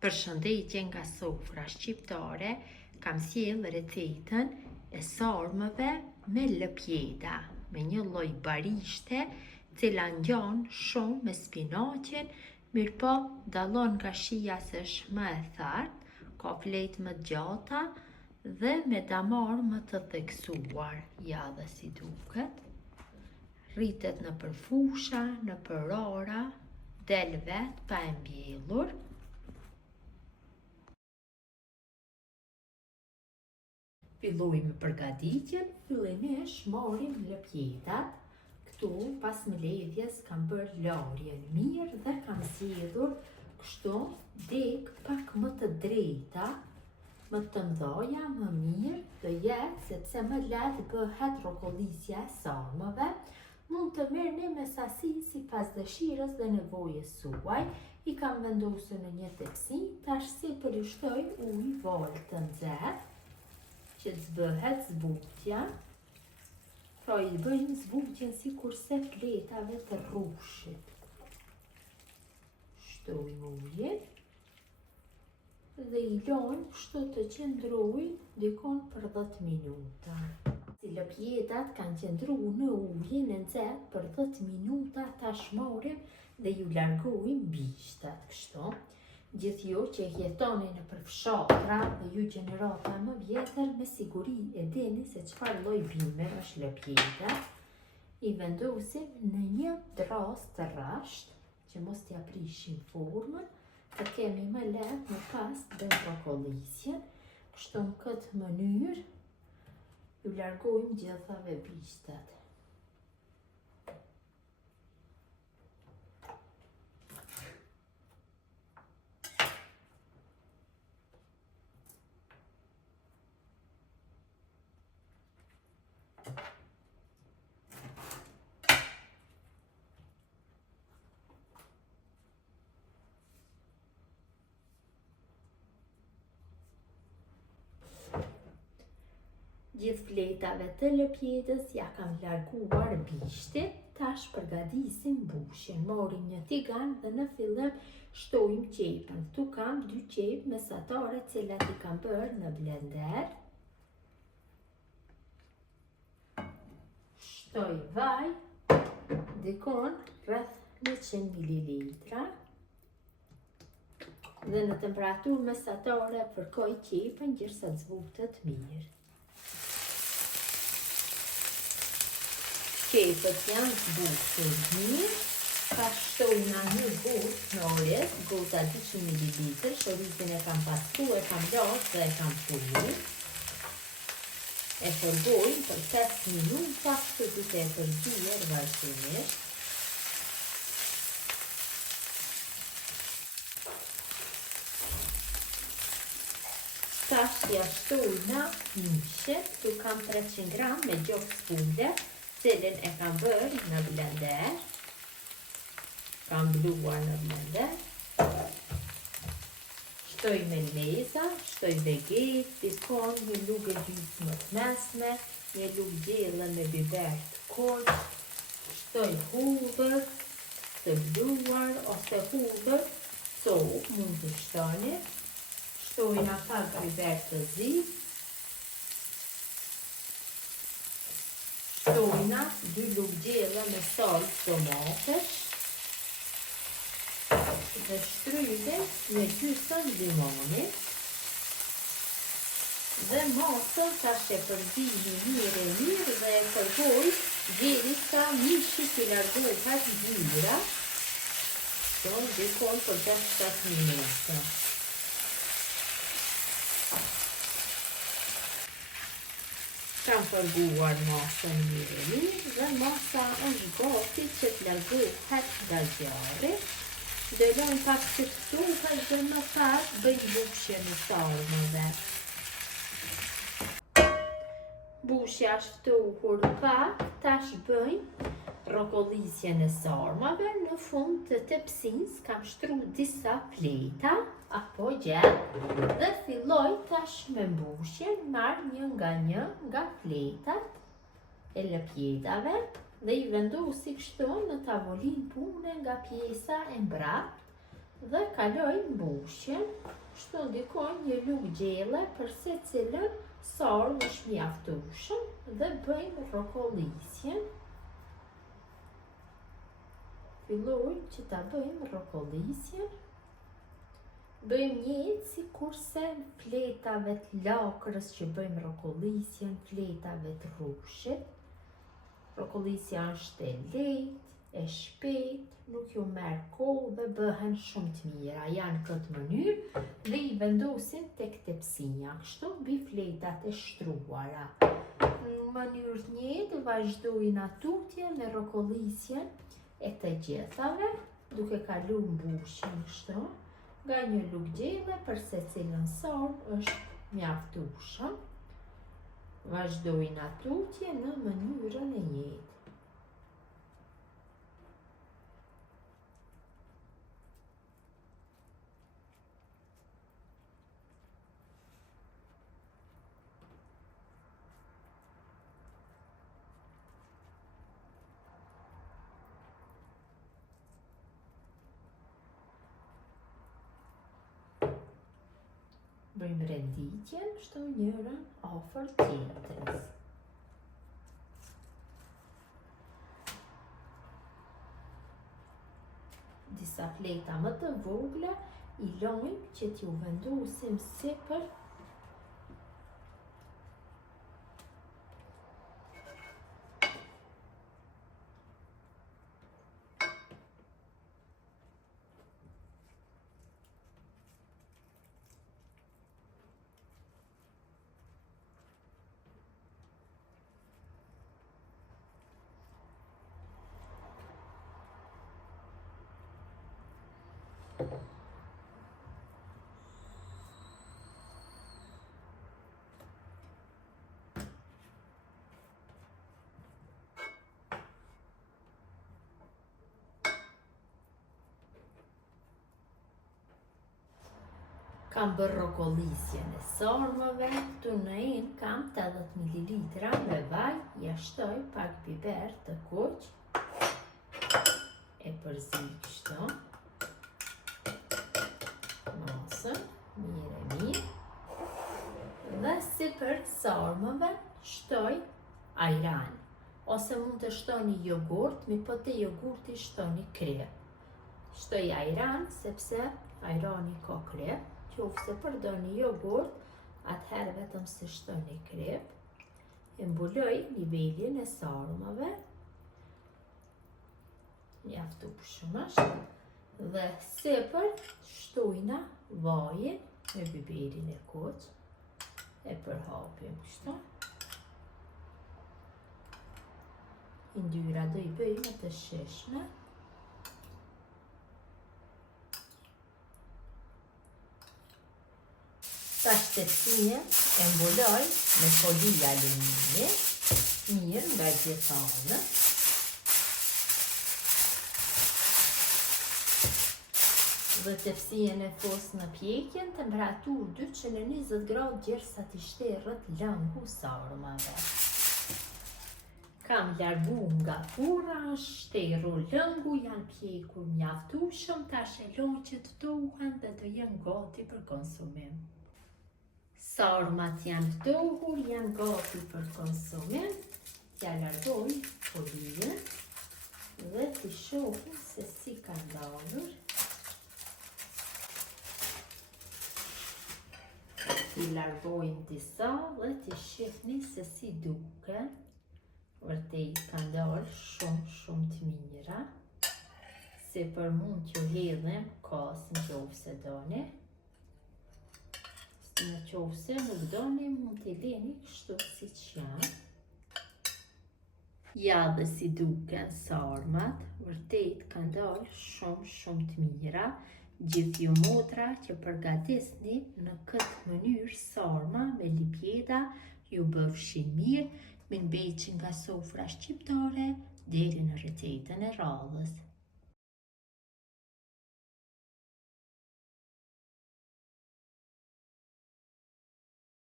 Përshëndetje nga sofra shqiptare, kam sjell recetën e sarmëve me lëpjeta, me një lloj barishte, cila ngjan shumë me spinaqin, mirëpo dallon nga shija se është më e thartë, ka fletë më gjata dhe me damar më të theksuar, ja dhe si duket. Rritet në përfusha, në përora, del vetë pa e mbjellur. Filloj me përgatitjen, fillimisht marrim lëpjetat. Këtu pas mbledhjes kam bërë larjen mirë dhe kam zgjedhur kështu deg pak më të drejta, më të mdhaja, më mirë do jetë sepse më lehtë bëhet rokollisja e sarmëve. Mund të merrni me sasi sipas dëshirës dhe nevojës suaj. I kam vendosur në një tepsi, tash sipër i shtoj ujë val të nxehtë që të zbëhet zbutja. Pra i bëjmë zbutjen sikurse fletave të rrushit. Shtojmë ujin dhe i lojmë kështu të qëndrojë dikon për 10 minuta. Si lëpjetat kanë qëndruar në ujin e nxehtë për 10 minuta, tash marrim dhe ju largojmë bishtat kështu. Gjithë ju që jetoni në përfshatra dhe ju gjenerata më vjetër, me siguri e dini se çfarë lloj bimër është lëpjeta. I vendosim në një dras të rrashtë që mos t'ia prishim formën, të kemi më lehtë në pas dhe rokollisjen. Kështu në këtë mënyrë ju largojmë gjithave bishtat. Gjithë fletave të lëpjetës ja kam larguar bishtin, tash përgatisim bushjen. Marrim një tigan dhe në fillim shtojmë qepën. Këtu kam 2 qepë mesatare, cilat i kam bërë në blender. Shtoj vaj, dikon rreth 100 ml. Dhe në temperaturë mesatare fërkoj qepën derisa të zbutet mirë. Qepët janë zbutur mirë, pa shtojna një gotë shnores, gota 200 ml, shoritin e kam pasku, e kam lasë dhe e kam punu. E forgojmë për 5 minuta, kështu duke e përzier vazhdimisht. Tash ja shtojna mishin, tu kam 300 gram me gjokë spulle, cilin e kam bërë në blender, kam bluar në blender. Shtoj me leza, shtoj veget, dikon një lugë gjysmë më të mesme, një lugë gjellë me biber të koq, shtoj hudhër të bluar ose hudhër copë mund të shtoni, shtojna pak biber të zi, shtojna 2 lugë gjellë me salcë tomatesh dhe shtrydhe me gjysmë limoni. Dhe masën tash e përzili mirë dhe e përgoj derisa mishi t'i largohet ngjyra. Kështu dikon për 5-7 minuta. Kam përguar masën mirë dhe masa është gati që të largohet nga zjarri. Dhe lojmë pak që të ftuhet dhe më pas bëjmë bushjen e sarmëve. Bushja është ftuhur pak, tash bëjmë rokollisjen e sarmëve. Në fund të tepsisë kam shtruar disa fleta apo gjell dhe filloj tash me mbushjen, marr një nga fletat e lëpjetave dhe i vendosi kështu në tavolinë pune nga pjesa e mbrapsht dhe kaloj mbushjen, kështu ndikon një lugë gjelle për secilën sarm është mjaftueshëm dhe bëjmë rokollisjen. Filloj që ta bëjmë rokollisjen. Bëjmë njëjtë si kurse fletave të lakrës që bëjmë rokollisjen, fletave të rrushit. Rokollisja është e lehtë, e shpejt, nuk ju merr kohë dhe bëhen shumë të mira. Janë këtë mënyrë dhe i vendosin tek tepsinja, kështu mbi fletat e shtruara. Në mënyrë të njëjtë vazhdojnë atutje me rokollisjen e të gjithave, duke kalu mbushjen kështu. Nga një lugë gjelle për secilën sarm është mjaftueshëm. Vazhdojnë atutje në mënyrën e njëjtë. Bëjmë renditjen, kështu njërën afër tjetrës. Disa fleta më të vogla i lojmë që t'ju vendosim sipër Kam bërë rokollisjen e sarmave, këtu në enë kam 80 ml me vaj, ja shtoj pak biber të kuq, e përzi kështu, masën, mirë, dhe sipër sarmave shtoj ajran, ose mund të shtoni jogurt, mi po te jogurti shtoni krep. Shtoj ajran, sepse ajrani ka krep, qofse përdoni jogurt, atëherë vetëm se shtoni krep. E mbuloj nivelin e sarmave, mjaftueshëm është, dhe sipër shtojna vajin me biberin e kuq, e përhapim kështu. Yndyra do i bëjmë të shishme. Tash tepsien e mbuloj me foli alumini, mirë nga gjithë anët. Dhe tepsien e fos në pjekjen, temperaturë 220 gradë gjersa t'i shterët lëngu sarmave. Kam largu nga furra, shteru lëngu, janë pjekur mjaftueshëm, tash e loj që të tohen dhe të jenë gati për konsumim. Sarmat janë ftohur, janë gati për konsumim. T'ja largoj folien dhe t'i shohim se si ka ndalur. T'i largojmë disa dhe t'i shihni se si duken. Vërtet ka ndalë shumë të mira. Se për mund t'ju hedhem kas në qoftë se doni. Në qoftë se nuk doni, mund t'i leni kështu si që janë. Ja dhe si duken sarmat, vërtet kanë dalë shumë të mira. Gjithë ju motra që përgatisni në këtë mënyrë sarma me lipjeda, ju bëfshin mirë, me nbeqin nga sofra shqiptare deri në recetën e radhës.